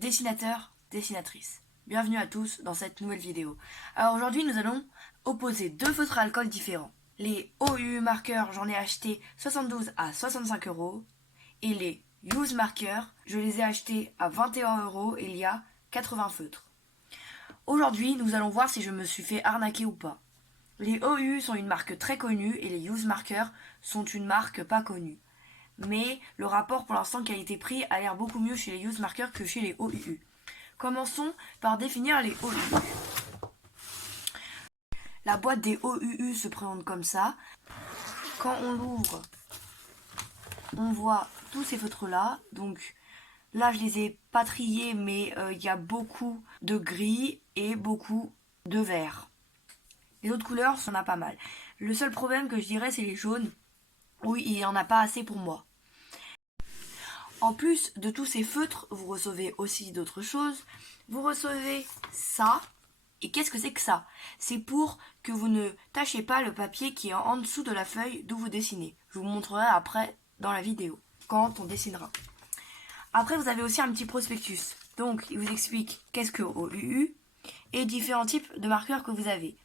dessinateurs, dessinatrices. Bienvenue à tous dans cette nouvelle vidéo. Alors aujourd'hui nous allons opposer deux feutres à alcool différents. Les OUU marqueurs, j'en ai acheté 72 à 65 euros. Et les Use marqueurs, je les ai achetés à 21 euros et il y a 80 feutres. Aujourd'hui nous allons voir si je me suis fait arnaquer ou pas. Les OUU sont une marque très connue et les Use marqueurs sont une marque pas connue. Mais le rapport pour l'instant qualité-prix a l'air beaucoup mieux chez les Use marqueurs que chez les OUU. Commençons par définir les OUU. La boîte des OUU se présente comme ça. Quand on l'ouvre, on voit tous ces feutres là. Donc là, je les ai pas triés, mais il y a beaucoup de gris et beaucoup de vert. Les autres couleurs, ça en a pas mal. Le seul problème que je dirais, c'est les jaunes. Oui, il n'y en a pas assez pour moi. En plus de tous ces feutres, vous recevez aussi d'autres choses. Vous recevez ça. Et qu'est-ce que c'est que ça? C'est pour que vous ne tachiez pas le papier qui est en dessous de la feuille d'où vous dessinez. Je vous montrerai après dans la vidéo, quand on dessinera. Après, vous avez aussi un petit prospectus. Donc, il vous explique qu'est-ce que OUU et différents types de marqueurs que vous avez.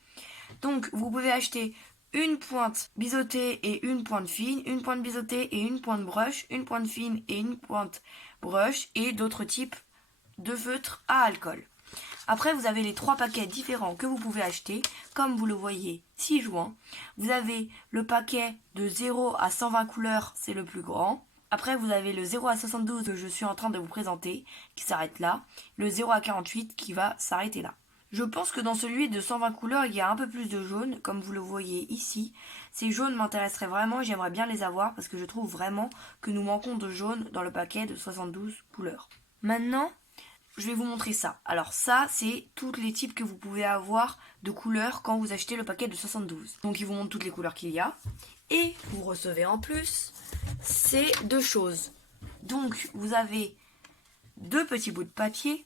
Donc, vous pouvez acheter une pointe biseautée et une pointe fine, une pointe biseautée et une pointe brush, une pointe fine et une pointe brush et d'autres types de feutres à alcool. Après, vous avez les trois paquets différents que vous pouvez acheter. Comme vous le voyez, 6 joints. Vous avez le paquet de 0 à 120 couleurs, c'est le plus grand. Après, vous avez le 0 à 72 que je suis en train de vous présenter, qui s'arrête là. Le 0 à 48 qui va s'arrêter là. Je pense que dans celui de 120 couleurs, il y a un peu plus de jaune, comme vous le voyez ici. Ces jaunes m'intéresseraient vraiment et j'aimerais bien les avoir parce que je trouve vraiment que nous manquons de jaune dans le paquet de 72 couleurs. Maintenant, je vais vous montrer ça. Alors ça, c'est tous les types que vous pouvez avoir de couleurs quand vous achetez le paquet de 72. Donc il vous montre toutes les couleurs qu'il y a. Et vous recevez en plus ces deux choses. Donc vous avez deux petits bouts de papier.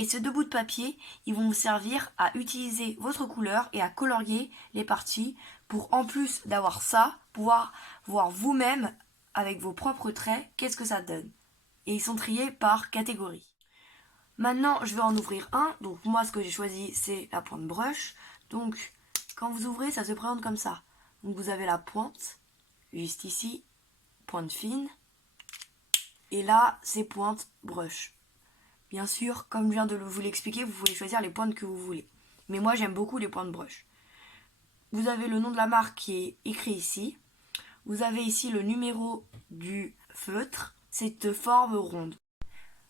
Et ces deux bouts de papier, ils vont vous servir à utiliser votre couleur et à colorier les parties pour, en plus d'avoir ça, pouvoir voir vous-même avec vos propres traits qu'est-ce que ça donne. Et ils sont triés par catégorie. Maintenant, je vais en ouvrir un. Donc moi, ce que j'ai choisi, c'est la pointe brush. Donc, quand vous ouvrez, ça se présente comme ça. Donc vous avez la pointe, juste ici, pointe fine. Et là, c'est pointe brush. Bien sûr, comme je viens de vous l'expliquer, vous pouvez choisir les pointes que vous voulez. Mais moi, j'aime beaucoup les pointes brush. Vous avez le nom de la marque qui est écrit ici. Vous avez ici le numéro du feutre, cette forme ronde.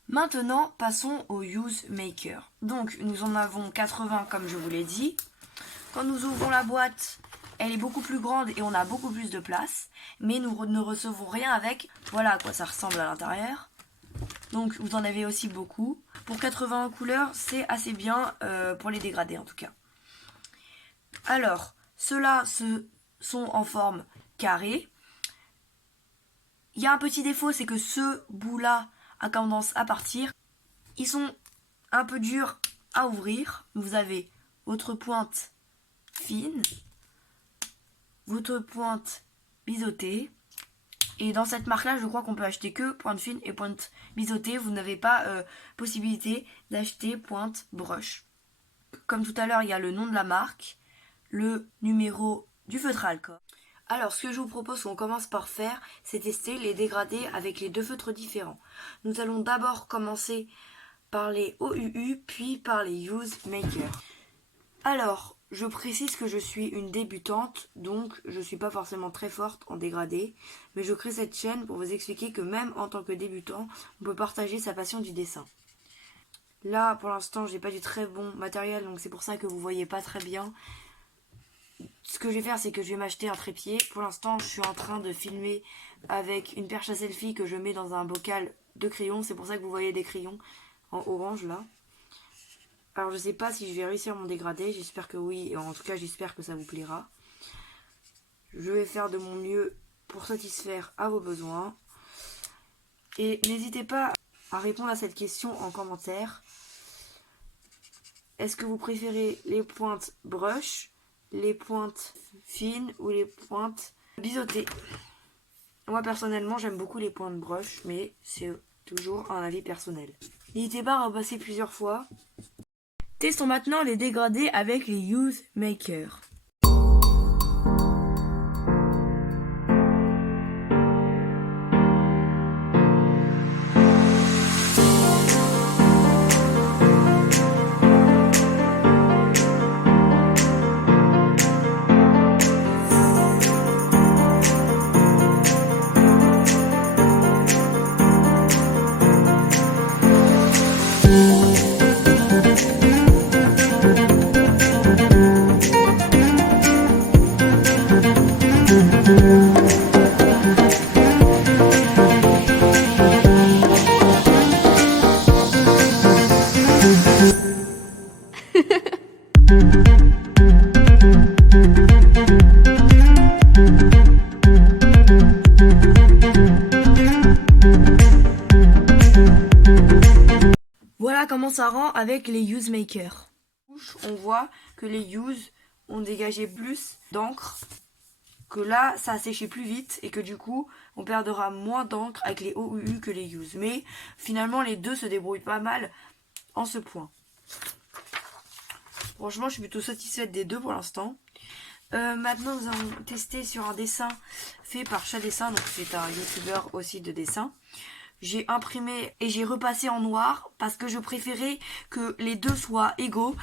Maintenant, passons au Use Maker. Donc, nous en avons 80 comme je vous l'ai dit. Quand nous ouvrons la boîte, elle est beaucoup plus grande et on a beaucoup plus de place. Mais nous ne recevons rien avec. Voilà à quoi ça ressemble à l'intérieur. Donc, vous en avez aussi beaucoup. Pour 80 couleurs, c'est assez bien pour les dégradés en tout cas. Alors, ceux-là sont en forme carrée. Il y a un petit défaut, c'est que ce bout-là a tendance à partir. Ils sont un peu durs à ouvrir. Vous avez votre pointe fine, votre pointe biseautée. Et dans cette marque-là, je crois qu'on peut acheter que pointe fine et pointe biseautée. Vous n'avez pas possibilité d'acheter pointe brush. Comme tout à l'heure, il y a le nom de la marque, le numéro du feutre à alcool. Alors, ce que je vous propose qu'on commence par faire, c'est tester les dégradés avec les deux feutres différents. Nous allons d'abord commencer par les OUU, puis par les Use Maker. Alors, je précise que je suis une débutante, donc je ne suis pas forcément très forte en dégradé, mais je crée cette chaîne pour vous expliquer que même en tant que débutant, on peut partager sa passion du dessin. Là, pour l'instant, j'ai pas du très bon matériel, donc c'est pour ça que vous voyez pas très bien. Ce que je vais faire, c'est que je vais m'acheter un trépied. Pour l'instant, je suis en train de filmer avec une perche à selfie que je mets dans un bocal de crayons. C'est pour ça que vous voyez des crayons en orange là. Alors, je sais pas si je vais réussir mon dégradé. J'espère que oui. Et en tout cas, j'espère que ça vous plaira. Je vais faire de mon mieux pour satisfaire à vos besoins. Et n'hésitez pas à répondre à cette question en commentaire. Est-ce que vous préférez les pointes brush, les pointes fines ou les pointes biseautées? Moi personnellement j'aime beaucoup les pointes brush, mais c'est toujours un avis personnel. N'hésitez pas à repasser plusieurs fois. Testons maintenant les dégradés avec les Use Maker. Voilà comment ça rend avec les Use Maker. On voit que les Use ont dégagé plus d'encre, que là ça a séché plus vite et que du coup on perdra moins d'encre avec les OUU que les Use. Mais finalement les deux se débrouillent pas mal en ce point. Franchement je suis plutôt satisfaite des deux pour l'instant. Maintenant nous allons tester sur un dessin fait par Chat Dessin, donc c'est un youtubeur aussi de dessin. J'ai imprimé et j'ai repassé en noir parce que je préférais que les deux soient égaux.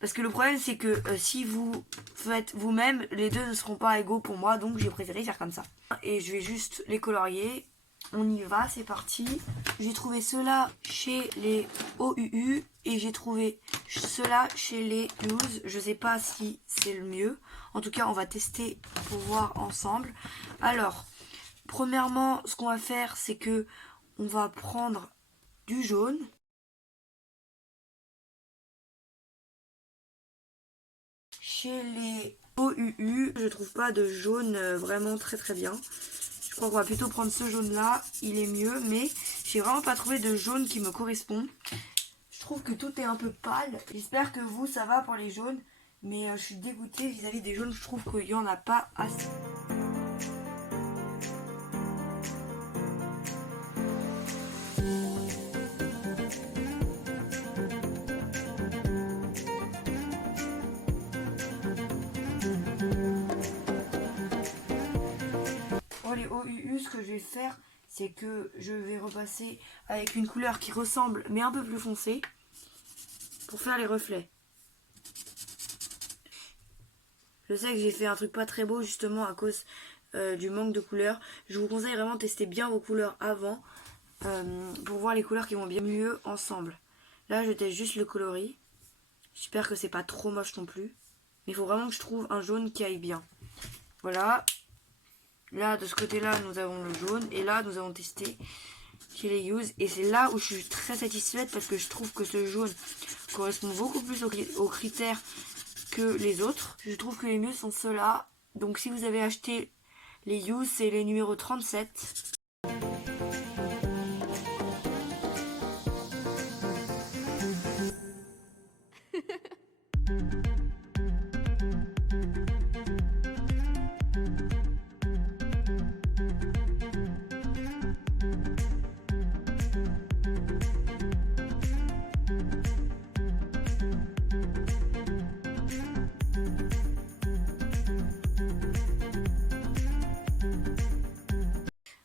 Parce que le problème c'est que si vous faites vous-même, les deux ne seront pas égaux pour moi, donc j'ai préféré faire comme ça. Et je vais juste les colorier. On y va, c'est parti. J'ai trouvé cela chez les OUU et j'ai trouvé cela chez les Use. Je sais pas si c'est le mieux. En tout cas, on va tester pour voir ensemble. Alors, premièrement, ce qu'on va faire, c'est que on va prendre du jaune. Chez les OUU, je trouve pas de jaune vraiment très bien. Je crois qu'on va plutôt prendre ce jaune là, il est mieux, mais j'ai vraiment pas trouvé de jaune qui me correspond. Je trouve que tout est un peu pâle. J'espère que vous, ça va pour les jaunes, mais je suis dégoûtée vis-à-vis des jaunes, je trouve qu'il y en a pas assez. Pour les OUU, ce que je vais faire, c'est que je vais repasser avec une couleur qui ressemble, mais un peu plus foncée, pour faire les reflets. Je sais que j'ai fait un truc pas très beau, justement, à cause du manque de couleurs. Je vous conseille vraiment de tester bien vos couleurs avant, pour voir les couleurs qui vont bien mieux ensemble. Là, je teste juste le coloris. J'espère que c'est pas trop moche non plus. Mais il faut vraiment que je trouve un jaune qui aille bien. Voilà. Là, de ce côté-là, nous avons le jaune. Et là, nous avons testé chez les Use. Et c'est là où je suis très satisfaite parce que je trouve que ce jaune correspond beaucoup plus aux critères que les autres. Je trouve que les mieux sont ceux-là. Donc si vous avez acheté les Use, c'est les numéros 37.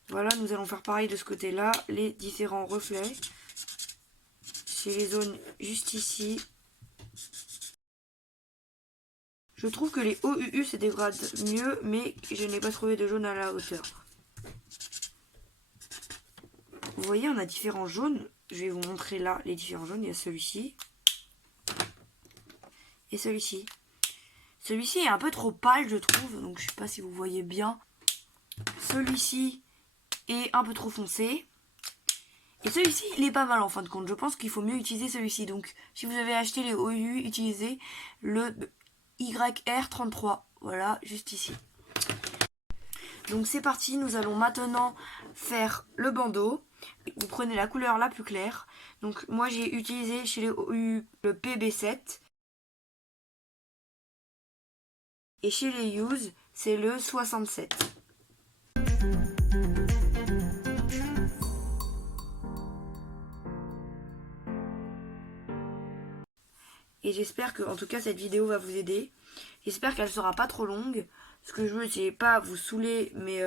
Voilà, nous allons faire pareil de ce côté-là, les différents reflets. Chez les zones juste ici. Je trouve que les OUU se dégradent mieux, mais je n'ai pas trouvé de jaune à la hauteur. Vous voyez, on a différents jaunes. Je vais vous montrer là les différents jaunes. Il y a celui-ci. Et celui-ci. Celui-ci est un peu trop pâle, je trouve. Donc, je ne sais pas si vous voyez bien. Celui-ci est un peu trop foncé. Et celui-ci, il est pas mal en fin de compte. Je pense qu'il faut mieux utiliser celui-ci. Donc, si vous avez acheté les OUU, utilisez le YR33. Voilà, juste ici. Donc, c'est parti. Nous allons maintenant faire le bandeau. Vous prenez la couleur la plus claire. Donc, moi, j'ai utilisé chez les OUU le PB7. Et chez les Use, c'est le 67. Et j'espère que en tout cas cette vidéo va vous aider. J'espère qu'elle sera pas trop longue. Ce que je veux, c'est pas vous saouler, mais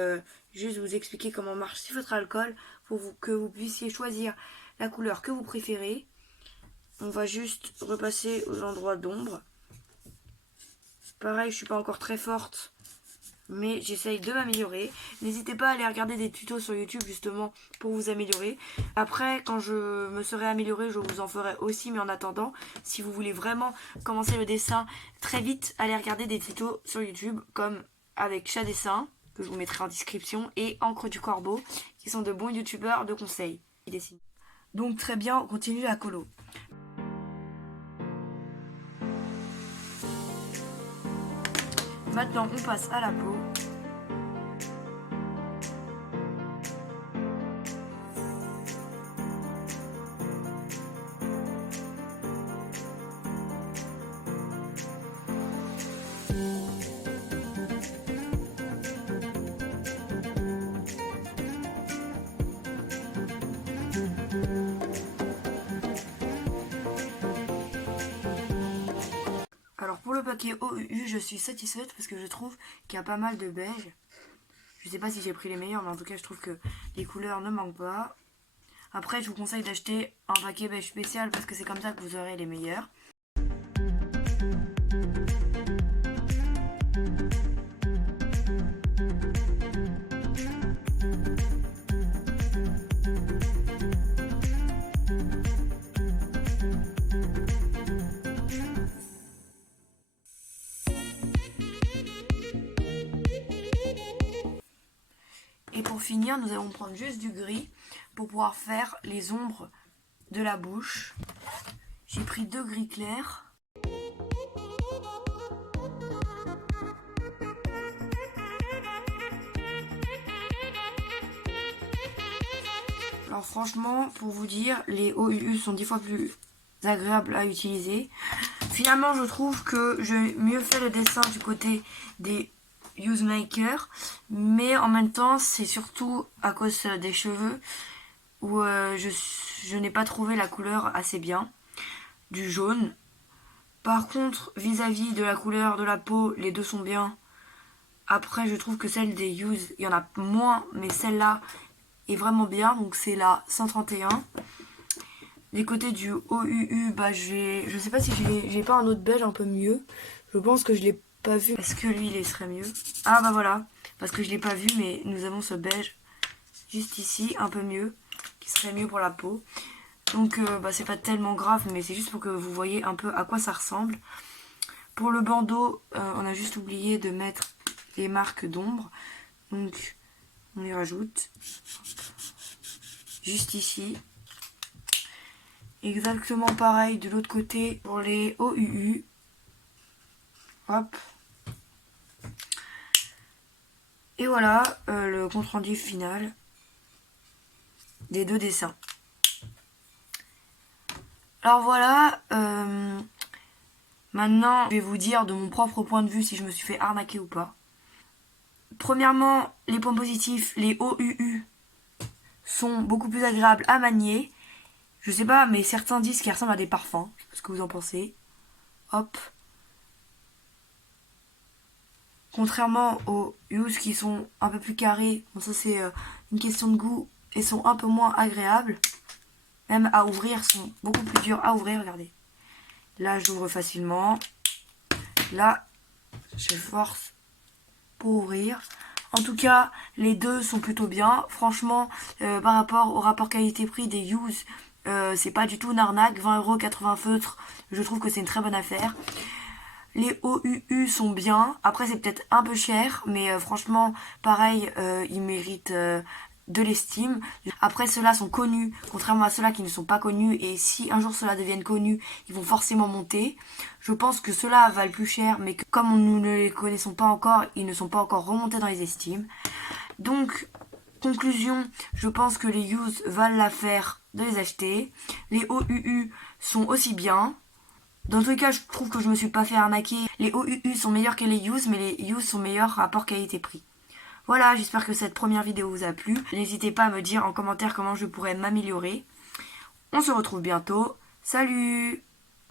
juste vous expliquer comment marche votre alcool pour que vous puissiez choisir la couleur que vous préférez. On va juste repasser aux endroits d'ombre. Pareil, je suis pas encore très forte, mais j'essaye de m'améliorer. N'hésitez pas à aller regarder des tutos sur YouTube justement pour vous améliorer. Après, quand je me serai améliorée, je vous en ferai aussi. Mais en attendant, si vous voulez vraiment commencer le dessin très vite, allez regarder des tutos sur YouTube comme avec Chat Dessin, que je vous mettrai en description, et Encre du Corbeau, qui sont de bons youtubeurs de conseils qui dessinent. Donc très bien, on continue la colo. Maintenant, on passe à la peau. Alors pour le paquet OUU, je suis satisfaite parce que je trouve qu'il y a pas mal de beige. Je sais pas si j'ai pris les meilleurs, mais en tout cas je trouve que les couleurs ne manquent pas. Après je vous conseille d'acheter un paquet beige spécial parce que c'est comme ça que vous aurez les meilleurs. Et pour finir, nous allons prendre juste du gris pour pouvoir faire les ombres de la bouche. J'ai pris 2 gris clairs. Alors franchement, pour vous dire, les OUU sont 10 fois plus agréables à utiliser. Finalement, je trouve que j'ai mieux fait le dessin du côté des Use Maker, mais en même temps c'est surtout à cause des cheveux où je n'ai pas trouvé la couleur assez bien du jaune. Par contre, vis-à-vis de la couleur de la peau, les deux sont bien. Après, je trouve que celle des Use, il y en a moins, mais celle-là est vraiment bien, donc c'est la 131. Les côtés du OUU, bah je sais pas si j'ai pas un autre beige un peu mieux. Je pense que je l'ai pas vu. Est-ce que lui il serait mieux? Ah bah voilà, parce que je l'ai pas vu, mais nous avons ce beige juste ici, un peu mieux, qui serait mieux pour la peau. Donc bah c'est pas tellement grave, mais c'est juste pour que vous voyez un peu à quoi ça ressemble. Pour le bandeau, on a juste oublié de mettre les marques d'ombre. Donc on les rajoute juste ici. Exactement pareil de l'autre côté pour les OUU. Hop. Et voilà le compte rendu final des deux dessins. Alors voilà, maintenant je vais vous dire de mon propre point de vue si je me suis fait arnaquer ou pas. Premièrement, les points positifs, les OUU sont beaucoup plus agréables à manier. Je sais pas, mais certains disent qu'ils ressemblent à des parfums. Je sais pas ce que vous en pensez. Hop. Contrairement aux Use qui sont un peu plus carrés, bon ça c'est une question de goût, et sont un peu moins agréables. Même à ouvrir, sont beaucoup plus durs à ouvrir, regardez. Là j'ouvre facilement. Là, je force pour ouvrir. En tout cas, les deux sont plutôt bien. Franchement, par rapport au rapport qualité-prix des Use, c'est pas du tout une arnaque. 20 € 80 feutres, je trouve que c'est une très bonne affaire. Les OUU sont bien. Après, c'est peut-être un peu cher, mais franchement, pareil, ils méritent de l'estime. Après, ceux-là sont connus, contrairement à ceux-là qui ne sont pas connus. Et si un jour ceux-là deviennent connus, ils vont forcément monter. Je pense que ceux-là valent plus cher, mais que comme nous ne les connaissons pas encore, ils ne sont pas encore remontés dans les estimes. Donc, conclusion, je pense que les Use valent l'affaire de les acheter. Les OUU sont aussi bien. Dans tous les cas, je trouve que je me suis pas fait arnaquer. Les OUU sont meilleurs que les Use, mais les Use sont meilleurs rapport qualité-prix. Voilà, j'espère que cette première vidéo vous a plu. N'hésitez pas à me dire en commentaire comment je pourrais m'améliorer. On se retrouve bientôt. Salut!